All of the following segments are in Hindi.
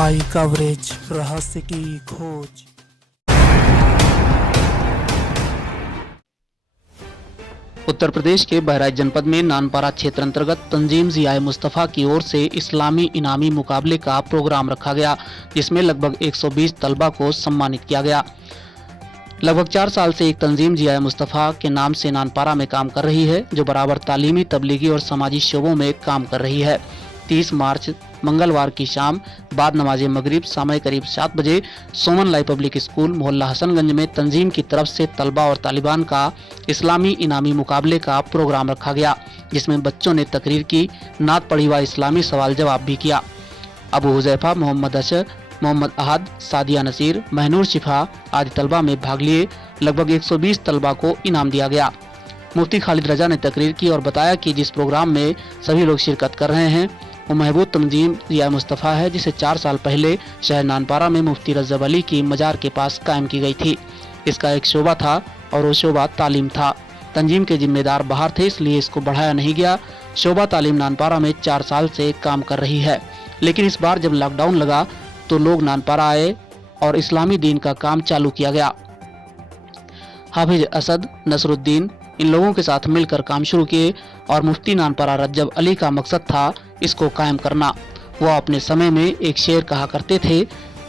आई कवरेज, रहस्य की खोज। उत्तर प्रदेश के बहराइच जनपद में नानपारा क्षेत्र अंतर्गत तंजीम ज़िया मुस्तफ़ा की ओर से इस्लामी इनामी मुकाबले का प्रोग्राम रखा गया, जिसमें लगभग 120 तलबा को सम्मानित किया गया। लगभग 4 साल से एक तंजीम ज़िया मुस्तफ़ा के नाम से नानपारा में काम कर रही है, जो बराबर तालीमी, तबलीगी और समाजी शोबों में काम कर रही है। 30 मार्च मंगलवार की शाम बाद नमाज मगरिब समय करीब 7 बजे सोमन लाई पब्लिक स्कूल मोहल्ला हसनगंज में तंजीम की तरफ से तलबा और तालिबान का इस्लामी इनामी मुकाबले का प्रोग्राम रखा गया, जिसमें बच्चों ने तकरीर की, नात पढ़ी व इस्लामी सवाल जवाब भी किया। अबू हुज़ैफा, मोहम्मद अशर, मोहम्मद अहद, सादिया नसीर, महनूर शिफा आदि तलबा में भाग लिए लगभग 120 तलबा को इनाम दिया गया। मुफ्ती खालिद रजा ने तकरीर की और बताया कि जिस प्रोग्राम में सभी लोग शिरकत कर रहे हैं वो महबूब तंजीम ज़िया मुस्तफ़ा है, जिसे 4 साल पहले शहर नानपारा में मुफ्ती रजब अली की मजार के पास कायम की गई थी। इसका एक शोबा था और वो शोबा तालीम था। तंजीम के जिम्मेदार बाहर थे, इसलिए इसको बढ़ाया नहीं गया। शोबा तालीम नानपारा में 4 साल से काम कर रही है, लेकिन इस बार जब लॉकडाउन लगा तो लोग नानपारा आए और इस्लामी दीन का काम चालू किया गया। हाफिज असद, नसरुद्दीन इन लोगों के साथ मिलकर काम शुरू किए और मुफ्ती नानपारा रजब अली का मकसद था इसको कायम करना। वो अपने समय में एक शेर कहा करते थे,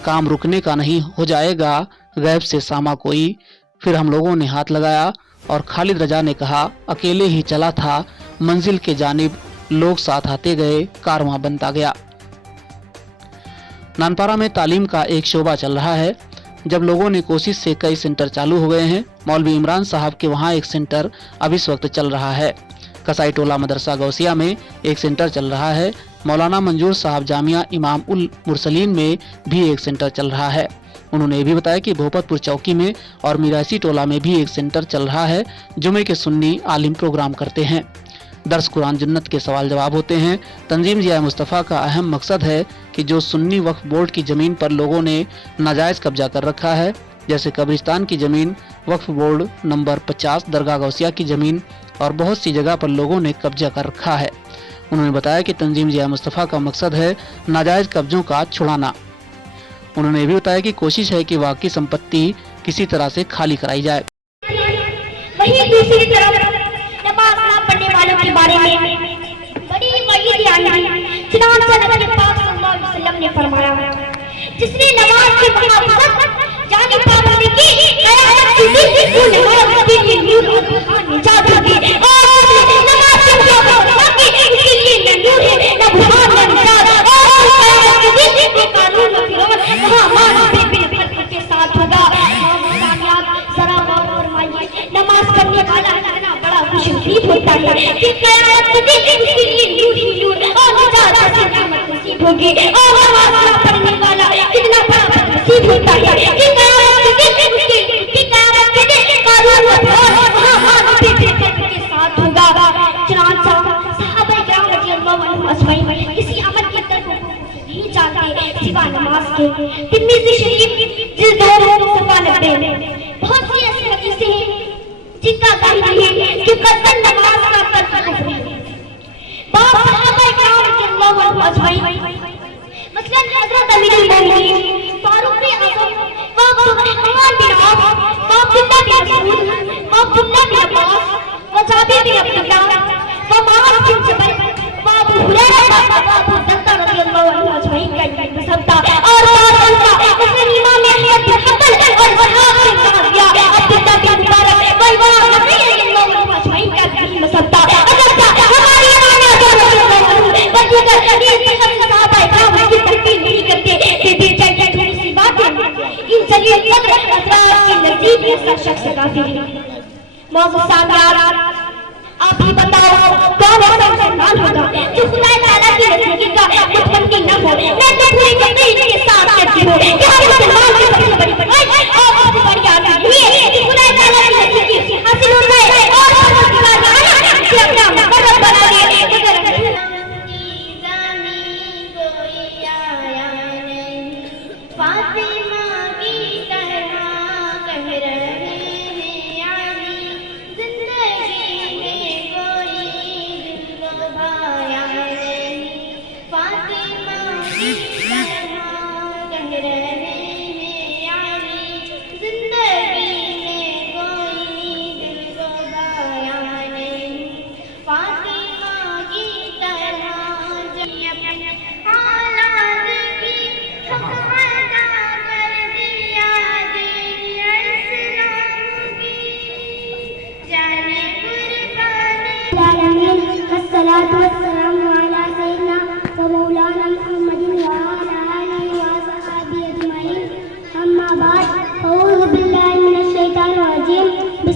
काम रुकने का नहीं, हो जाएगा गैब से सामा कोई। फिर हम लोगों ने हाथ लगाया और खालिद रजा ने कहा, अकेले ही चला था मंजिल के जानिब, लोग साथ आते गए, कारवां बनता गया। नानपारा में तालीम का एक शोबा चल रहा है। जब लोगों ने कोशिश से कई सेंटर चालू हो गए हैं। मौलवी इमरान साहब के वहाँ एक सेंटर अब इस वक्त चल रहा है। कसाई टोला मदरसा गौसिया में एक सेंटर चल रहा है। मौलाना मंजूर साहब जामिया इमाम उल मुरसलीन में भी एक सेंटर चल रहा है। उन्होंने ये भी बताया कि भोपतपुर चौकी में और मिरासी टोला में भी एक सेंटर चल रहा है। जुमे के सुन्नी आलिम प्रोग्राम करते हैं, दर्स कुरान जन्नत के सवाल जवाब होते हैं। तंजीम ज़िया मुस्तफ़ा का अहम मकसद है कि जो सुन्नी वक्फ बोर्ड की ज़मीन पर लोगों ने नाजायज़ कब्जा कर रखा है, जैसे कब्रिस्तान की ज़मीन, वक्फ बोर्ड नंबर 50, दरगाह गौसिया की ज़मीन और बहुत सी जगह पर लोगों ने कब्जा कर रखा है। उन्होंने बताया कि तंजीम ज़िया मुस्तफ़ा का मकसद है नाजायज़ कब्जों का छुड़ाना। उन्होंने ये भी बताया कि कोशिश है कि वाकई संपत्ति किसी तरह से खाली कराई जाए। वहीं दूसरी तरफ नमाज ना पढ़ने वालों के बारे में बड़ी वईद आई है। चुनांचे नबी पाक सल्लल्लाहु अलैहि वसल्लम ने फरमाया, जिसने नमाज की मुहाफजत जानी पाबंदी की, कयामत के दिन वो नमाज के लिए नूर और निजात होगी। और नमाज की मुहाफजत की, इसके लिए न नूर है न बुहार न निजात। और कयामत के दिन वो कानून और फिरौन वहाँ मान बेबस के साथ होगा। जरा गौर फरमाइए, नमाज पढ़ने वाला इतना बड़ा खुशनसीब होता है कि कयामत के दिन उसके लिए नूर ही नूर और निजात की नेमत नसीब होगी। और नमाज ना पढ़ने वाला कितना बड़ा बदनसीब होता है कि कयामत के दिन उसके कानून और फिरौन वहाँ मान बेबस के साथ होगा। चुनांचे सहाबा किराम रज़ियल्लाहु अन्हुम अजमईन किसी अमल की तरफ नहीं जाते सिवा नमाज के। तिर्मिज़ी शरीफ जिल्द 2 सफ़ा 90 में बहुत सी ऐसी हदीसें हैं जिनका जाहिर है कि कतल नमाज का तर्क कुफ्र है। बाप सहाबा किराम रज़ियल्लाहु अन्हुम अजमईन मसलन हज़रत अमीरुल मोमिनीन फारूक आज़म व अब्दुर्रहमान बिन औफ व अब्दुल्लाह बिन मसऊद व अब्दुल्लाह बिन अब्बास व जाबिर बिन अब्दुल्लाह व मुआज़ बिन जबल व अबू हुरैरा व अबू दर्दा रज़ियल्लाहु अन्हुम अजमईन का ये मज़हब था। और मसलन इमाम अहमद बिन हंबल और इस्हाक बिन राहविया अब्दुल्लाह बिन मुबारक व इमाम नबी रज़ियल्लाहु अन्हुम अजमईन का ये मज़हब था। अगर हमारे इमाम रज़ियल्लाहु अन्हु बदीगर हदीस के सहाबा इकराम की तकलीफ नहीं करते, बेचारे थोड़ी सी बात है इन जलील कद्र हज़रात के नज़दीक में शख्स काफी है। मौजूद सामरात आप ही बताओ कौन ऐसा इंसान होगा जो खुदा ताला की नज़दीकी का मुतमन्नी न हो। मैं तो पूरी यकीन के साथ कहती हूँ कि हर मुसलमान की सबसे बड़ी फरमाइश और सबसे बड़ी आरज़ू ये है कि खुदा ताला की नज़दीकी हासिल हो जाए और खुदा ताला से अपना मुकर्रब बना ले।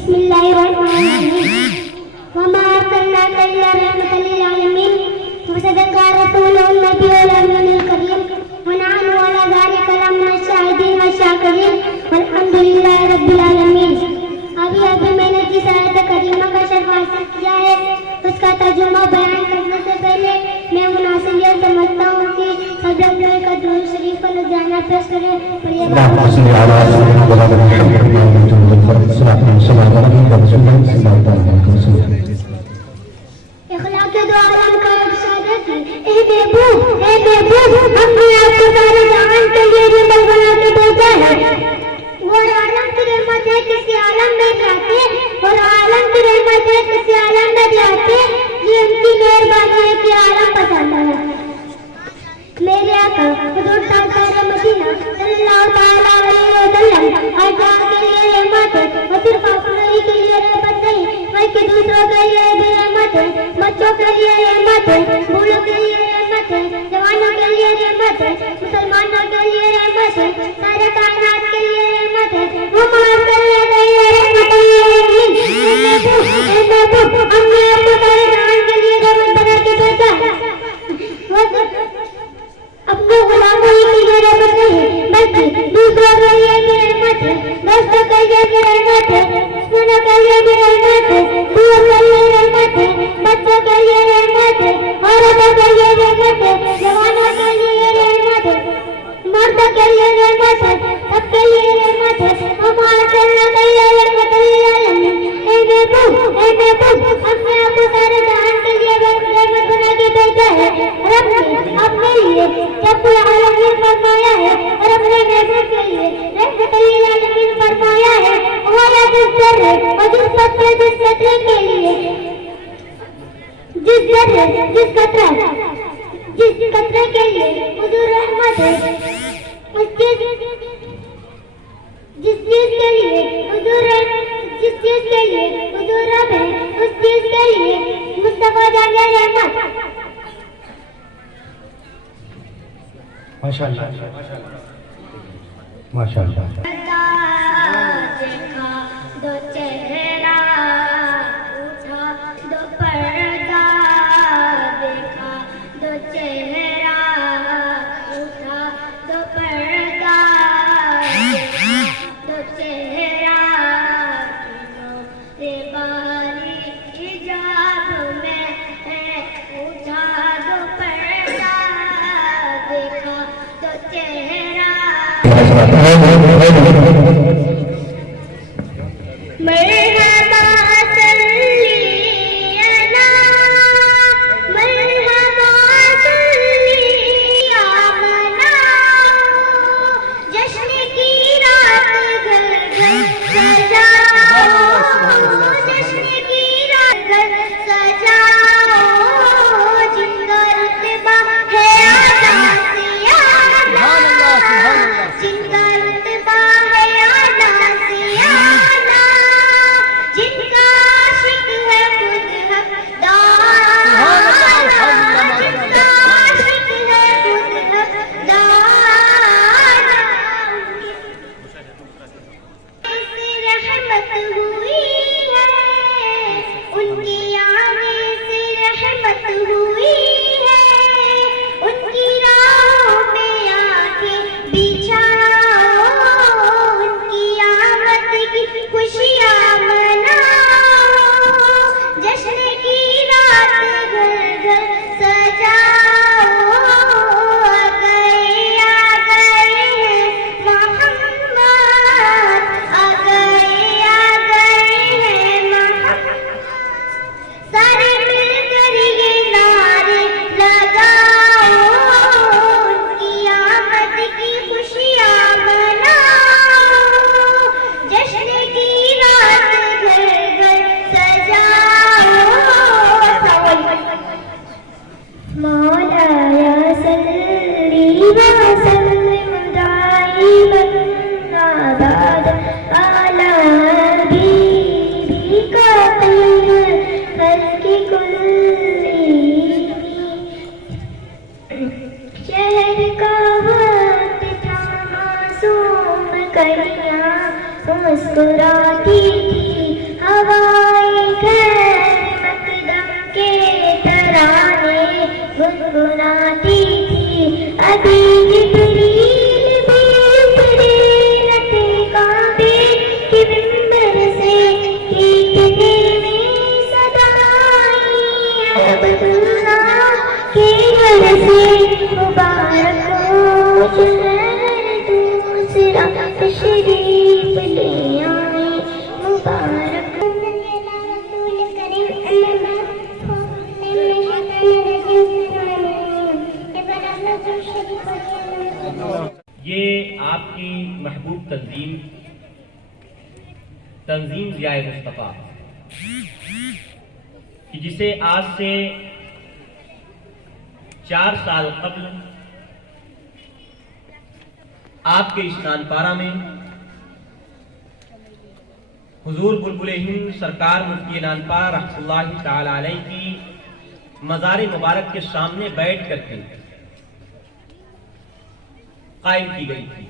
बिस्मिल्लाहिर्रहमानिर्रहीम वमा अरसलनाका इल्ला रहमतल लिल आलमीन वसदका रसूलुन नबियुल अमीनुल करीम व नहनु अला ज़ालिका लमिनश शाहिदीन व शाकिरीन वल्हम्दुलिल्लाहि रब्बिल आलमीन। अभी मैंने जिस आयत करीमा का शर्फ हासिल किया है उसका तर्जुमा बयान करने से पहले मैं मुनासिब यह समझता हूँ कि हज़रत नबी का दुरूद शरीफ का नज़राना पेश करें। इखलाक के दो आलम का इरशाद है कि ए महबूब हमने आपको सारे जहान के लिए रिमल बना के भेजा है। वो आलम की रहमत है किसी आलम में जाते और आलम की रहमत है किसी आलम में जाते। ये उनकी मेहरबानी है कि आलम पसंद है। मेरे आका हुजूर सरकार मदीना सल्लल्लाहु तआला अलैहि वसल्लम आजाद के लिए रहमत है और सिर्फ अपने ही के लिए रहमत नहीं बल्कि दूसरों के लिए भी रहमत है। बच्चों के लिए रहमत है, बूढ़ों के लिए रहमत है, जवानों के लिए रहमत है, मुसलमानों के लिए रहमत है, सारे कायनात के लिए रहमत है। वो माफ करने के लिए रहमत है। हमने आपको सारे जहान के लिए रहमत बना के भेजा है। अपने गुलामों के लिए रहमत नहीं बल्कि दूसरों के लिए भी रहमत है। दोस्तों के लिए भी रहमत है, दुश्मनों के लिए भी रहमत है, बूढ़ों के लिए रहमत है, बच्चों के लिए रहमत है, औरतों के लिए रहमत है, जवानों के लिए रहमत है, मर्दों के लिए रहमत है, सबके लिए रहमत है। हमारा चलना चाहिए रहमत आलमीन। ए महबूब हमने आपको सारे जहान के लिए रहमत बना के भेजा है। रब ने अपने लिए रब्बुल आलमीन फरमाया है और अपने महबूब के लिए रहमतुल लिल आलमीन फरमाया है। वाला जिस जर्रे और जिस कतरे जिस कतरे के लिए जिस जर्रे जिस कतरे के लिए हुजूर रहमत है जिस चीज के लिए हुजूर रब है उस चीज के लिए मुस्तफा जाने रहमत। माशाअल्लाह माशाअल्लाह। देखा दो चेहरा उठा दो पर्दा देखा दो चेहरा उठा दो पर्दा देखा दो चेहरा रे बारी हिजाब में उठा दो पर्दा देखा दो चेहरा। मरहबा सल्ली अला मरहबा सल्ली आमना जश्न की रात घर घर सजाओ जश्न की रात घर सजाओ जिनका रुतबा है आला से आला जिनका रुतबा है आला से आला जिनका आशिक है खुद हकदार जिनका आशिक है खुद हकदार से रहमत हुई है उनकी आने से रहमत हुई है उनकी राहों में आके बिछाओ उनकी आमद की खुशियाँ मनाओ जश्न की रात घर घर सजाओ आ गए हैं मोहम्मद आ गए हैं मोहम्मद सारे मिलकर ये नारे लगाओ उनकी आमद की खुशियाँ मनाओ जश्न की रात घर घर सजाओ। मौलाया सल्ली व सल्लिम दाइमन अबद अला हबीबिका खैर खल्क़ि कुल्ली। शहर का वक्त था मासूम कलियां मुस्कुराती थी अभी जिब्रील भी उतरे न थे काबे के मिंबर से, खींचने में सदाई अब्दुल्लाह के घर से। मुबारक हो शहर दूसरा तशरीफ ले आए, मुबारक ये आपकी महबूब तंजीम ज़ियाए मुस्तफ़ा कि जिसे आज से 4 साल कबल आपके इस नानपारा में हुजूर बुलबुल हिंद सरकार मुफ्ती नानपारा रहमतुल्लाहि तआला अलैह की मज़ार मुबारक के सामने बैठ करके कायम की गई थी।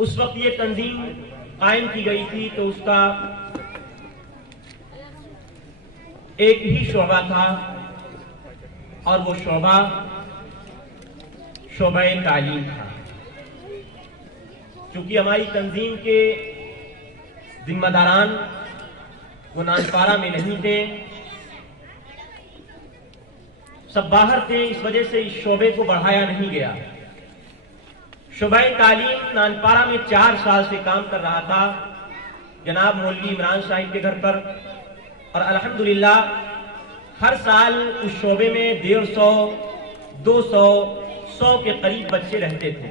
उस वक्त ये तंजीम कायम की गई थी तो उसका एक ही शोबा था और वो शोबा शोबा तालीम था। क्योंकि हमारी तंजीम के जिम्मेदारान वो नानपारा में नहीं थे, सब बाहर थे, इस वजह से इस शोबे को बढ़ाया नहीं गया। शोबा तालीम नानपारा में 4 साल से काम कर रहा था जनाब मौलवी इमरान साहिब के घर पर, और अल्हम्दुलिल्लाह हर साल उस शोबे में 150, 200, 100 के करीब बच्चे रहते थे।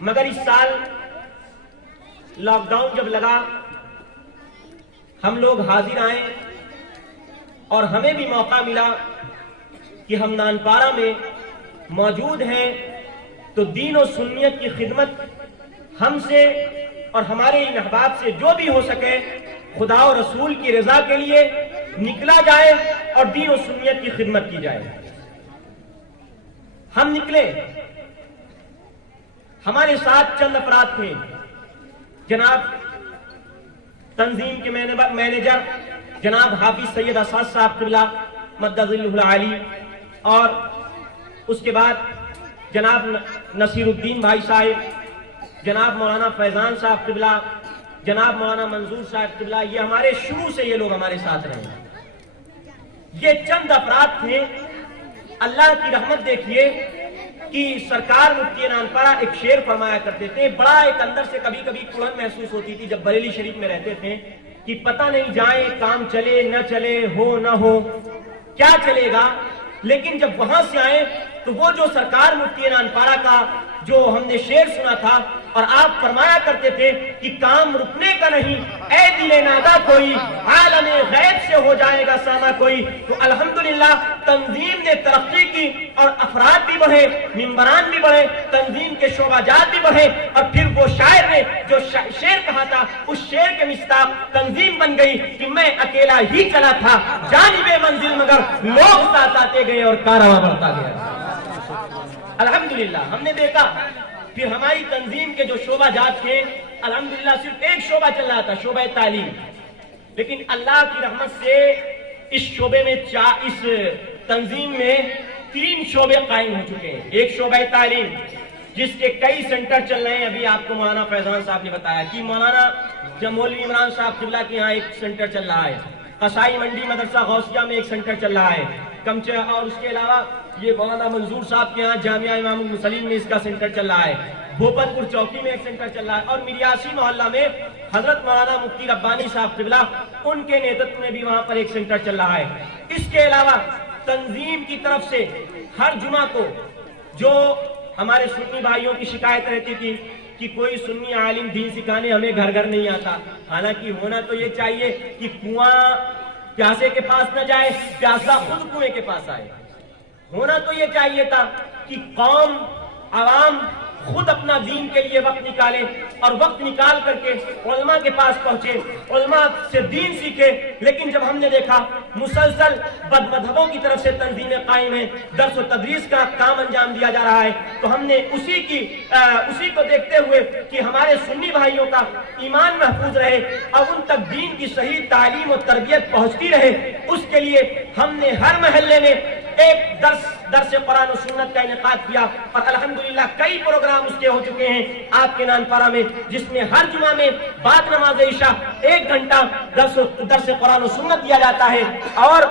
मगर इस साल लॉकडाउन जब लगा, हम लोग हाजिर आए और हमें भी मौका मिला कि हम नानपारा में मौजूद हैं, तो दीन और सुन्नियत की खिदमत हमसे और हमारे इन अहबाब से जो भी हो सके खुदा और रसूल की रजा के लिए निकला जाए और दीन और सुन्नियत की खिदमत की जाए। हम निकले, हमारे साथ चंद अफराद थे, जनाब तंजीम के मैनेजर जनाब हाफिज सैयद असाद साहब क़िबला मद्दज़िल्लुहुल आली, और उसके बाद जनाब नसीरुद्दीन भाई साहिब, जनाब मौलाना फैजान साहब क़िबला, जनाब मौलाना मंजूर साहब क़िबला, ये हमारे शुरू से ये लोग हमारे साथ रहे। ये चंद अफराद थे। अल्लाह की रहमत देखिए कि सरकार मुफ्ती नानपारा एक शेर फरमाया करते थे, बड़ा एक अंदर से कभी कभी कुड़न महसूस होती थी जब बरेली शरीफ में रहते थे कि पता नहीं जाए काम चले न चले, हो न हो, क्या चलेगा। लेकिन जब वहां से आए तो वो जो सरकार मुफ्ती नानपारा का जो हमने शेर सुना था, और आप फरमाया करते थे कि काम रुकने का नहीं, ऐ दिले नादा कोई, आलमे गैब से हो जाएगा सामा कोई। तो अल्हम्दुलिल्लाह तंजीम ने तरक्की की और अफराद भी बढ़े, मिंबरान भी बढ़े, तंजीम के शोबाजात भी बढ़े, और फिर वो शायर ने जो शेर कहा था उस शेर के मिस्ताक तंजीम बन गई कि मैं अकेला ही चला था जानिबे मंजिल, मगर लोग साथ आते गए और कारवां बढ़ता गया। अल्हम्दुलिल्लाह हमने देखा फिर हमारी तंजीम के जो शोबाजात थे, अल्हम्दुलिल्लाह सिर्फ एक शोबा चल रहा था, शोबा तालीम। लेकिन अल्लाह की रहमत से इस शोबे में इस तंजीम में 3 शोबे कायम हो चुके हैं। एक शोबा तालीम जिसके कई सेंटर चल रहे हैं। अभी आपको मौलाना फैजान साहब ने बताया कि मौलाना मौलवी इमरान साहब क़िबला के यहाँ एक सेंटर चल रहा है, कसाई मंडी मदरसा गौसिया में एक सेंटर चल रहा है, कमचे, और उसके अलावा ये मौलाना मंजूर साहब के यहाँ जामिया इमामुल मुसलिम में इसका सेंटर चल रहा है, भोपतपुर चौकी में एक सेंटर चल रहा है, और मिरियासी मोहल्ला में हजरत मौलाना मुफ्ती रब्बानी साहब क़िबला उनके नेतृत्व में भी वहां पर एक सेंटर चल रहा है। इसके अलावा तंजीम की तरफ से हर जुमा को जो हमारे सुन्नी भाइयों की शिकायत रहती थी कि कोई सुन्नी आलिम दीन सिखाने हमें घर घर नहीं आता, हालांकि होना तो ये चाहिए कि कुआं प्यासे के पास न जाए, प्यासा खुद कुएं के पास आए। होना तो ये चाहिए था कि कौम आवाम खुद अपना दीन के लिए वक्त निकाले और वक्त निकाल करके उलमा के पास पहुंचे, उलमा से दीन सीखे। लेकिन जब हमने देखा मुसलसल बदमज़हबों की तरफ से तंजीमें कायम है, दर्स व तदरीस का काम अंजाम दिया जा रहा है, तो हमने उसी को देखते हुए कि हमारे सुन्नी भाइयों का ईमान महफूज रहे और उन तक दीन की सही तालीम और तरबियत पहुंचती रहे, उसके लिए हमने हर महल्ले में एक दर्स दर्स कुरान और सुन्नत का इनेकाद किया और अल्हम्दुलिल्लाह कई प्रोग्राम उसके हो चुके हैं आपके नानपारा में, जिसमें हर जुमा में बाद नमाज इशा 1 घंटा दर्स कुरान और सुन्नत दिया जाता है और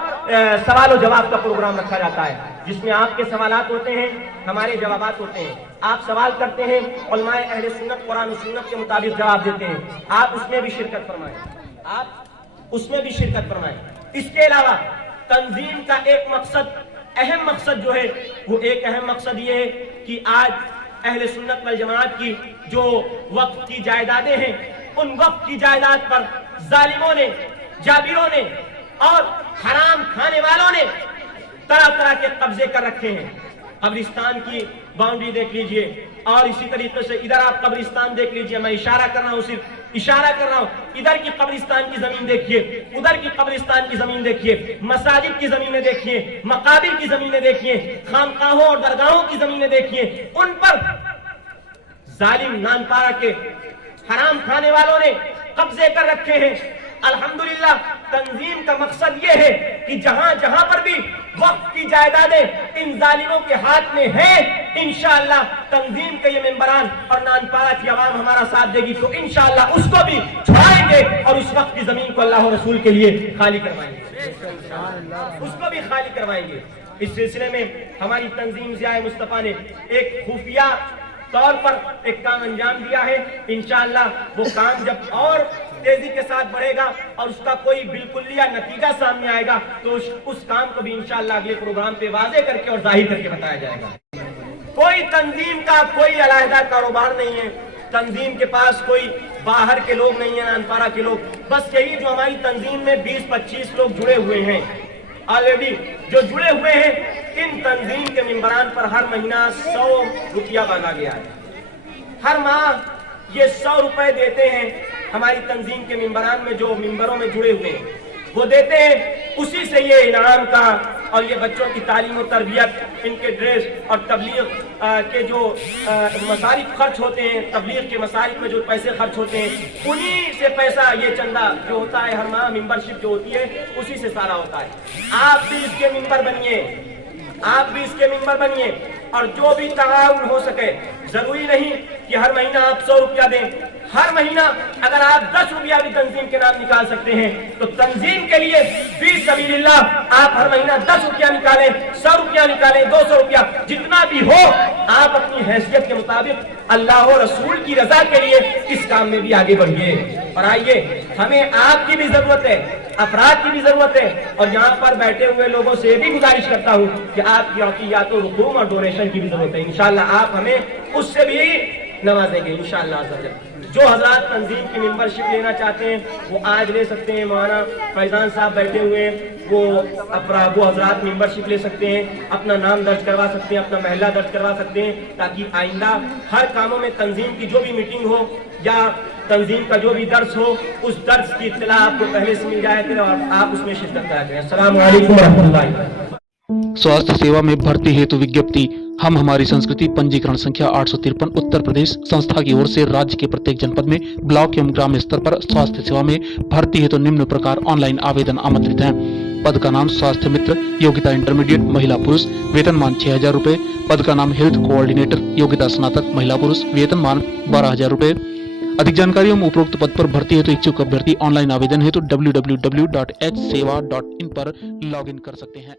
सवाल और जवाब का प्रोग्राम रखा जाता है, जिसमें आपके सवालात होते हैं, हमारे जवाबात होते हैं। आप सवाल करते हैं, उलमाए अहले सुन्नत कुरान और सुन्नत के मुताबिक जवाब देते हैं। आप उसमें भी शिरकत फरमाएं, आप उसमें भी शिरकत फरमाएं। इसके अलावा तंजीम का एक मकसद, अहम मकसद जो है वो एक अहम मकसद ये है कि आज अहले सुन्नत वल जमात की जो वक्फ की जायदादें हैं, उन वक्फ की जायदाद पर जालिमों ने, जाबिरों ने और हराम खाने वालों ने तरह तरह के कब्जे कर रखे हैं। कब्रिस्तान की बाउंड्री देख लीजिए और इसी तरीके से इधर आप कब्रिस्तान देख लीजिए, मैं इशारा कर रहा हूँ, सिर्फ इशारा कर रहा हूँ। इधर की कब्रिस्तान की जमीन देखिए, उधर की कब्रिस्तान की जमीन देखिए, मसाजिद की जमीनें देखिए, मकाबिर की जमीनें देखिए, खानकाहों और दरगाहों की जमीनें देखिए, उन पर जालिम नानपारा के हराम खाने वालों ने कब्जे कर रखे हैं। अल्हम्दुलिल्लाह तंजीम का मकसद यह है कि जहां जहां पर भी वक्त की जायदादें इन जालिमों के हाथ में है, इंशाअल्लाह तंजीम के ये मेंबरान और नानपारा की आवाम हमारा साथ देगी तो इंशाअल्लाह उसको भी छुड़ाएंगे और उस वक्त की जमीन को अल्लाह और रसूल के लिए खाली करवाएंगे, उसको भी खाली करवाएंगे। इस सिलसिले में हमारी तंजीम ज़िया मुस्तफा ने एक खुफिया तौर पर एक काम अंजाम दिया है। इंशाअल्लाह वो काम जब और तेजी के साथ बढ़ेगा और उसका कोई बिल्कुलिया नतीजा सामने आएगा तो उस काम को भी इंशाअल्लाह अगले प्रोग्राम पे वाजे करके और जाहिर करके बताया जाएगा। कोई तंजीम का कोई अलहदा कारोबार नहीं है, तंजीम के पास कोई बाहर के लोग नहीं है, नानपारा के लोग, बस यही जो हमारी तंजीम में 20-25 लोग जुड़े हुए हैं ऑलरेडी जो जुड़े हुए हैं, इन तंजीम के मेंबरान पर हर महीना 100 रुपया बांधा गया है। हर माह ये 100 रुपए देते हैं हमारी तंजीम के मेंबरान में, जो मेंबरों में जुड़े हुए हैं वो देते हैं, उसी से ये इनाम का और ये बच्चों की तालीम और तरबियत, इनके ड्रेस और तबलीग के जो मसारिफ खर्च होते हैं, तबलीग के मसारिफ में जो पैसे खर्च होते हैं, उन्हीं से पैसा ये चंदा जो होता है हर माह मेंबरशिप जो होती है उसी से सारा होता है। आप भी इसके मेंबर बनिए, आप भी इसके मेंबर बनिए और जो भी ताउन हो सके, जरूरी नहीं कि हर महीना आप 100 रुपया दें, हर महीना अगर आप 10 रुपया भी तंजीम के नाम निकाल सकते हैं तो तंजीम के लिए फी सबीलिल्लाह आप हर महीना 10 रुपया निकालें, 100 रुपया निकालें, 200 रुपया, जितना भी हो आप अपनी हैसियत के मुताबिक अल्लाह और रसूल की रजा के लिए इस काम में भी आगे बढ़िए। और आइए, हमें आपकी भी जरूरत है, अफराद की भी जरूरत है और यहाँ पर बैठे हुए लोगों से भी गुजारिश करता हूँ कि आपकी या तो रुकूम और डोनेशन की भी जरूरत है। इंशाअल्लाह आप हमें उससे भी नवाजेंगे इंशाअल्लाह। जो हजरात तंजीम की मेंबरशिप लेना चाहते हैं वो आज ले सकते हैं। मौलाना फैजान साहब बैठे हुए हैं, वो हजरात मेंबरशिप ले सकते हैं, अपना नाम दर्ज करवा सकते हैं, अपना महल्ला दर्ज करवा सकते हैं, ताकि आइंदा हर कामों में तंजीम की जो भी मीटिंग हो या तंजीम का जो भी दर्स हो, उस दर्स की इत्तला आपको पहले से मिल जाए और आप उसमें शिरकत करा करें। अस्सलाम वालेकुम रहमतुल्लाहि। स्वास्थ्य सेवा में भर्ती हेतु विज्ञप्ति। हम हमारी संस्कृति पंजीकरण संख्या 853 उत्तर प्रदेश संस्था की ओर से राज्य के प्रत्येक जनपद में ब्लॉक एवं ग्राम स्तर पर स्वास्थ्य सेवा में भर्ती हेतु निम्न प्रकार ऑनलाइन आवेदन आमंत्रित हैं। पद का नाम स्वास्थ्य मित्र, योग्यता इंटरमीडिएट, महिला पुरुष, वेतनमान 6000 रुपए। पद का नाम हेल्थ कोऑर्डिनेटर, योग्यता स्नातक, महिला पुरुष, वेतनमान 12000 रुपए। अधिक जानकारी एवं उपरोक्त पद पर भर्ती हेतु इच्छुक अभ्यर्थी ऑनलाइन आवेदन हेतु www.hseva.in पर लॉगिन कर सकते हैं।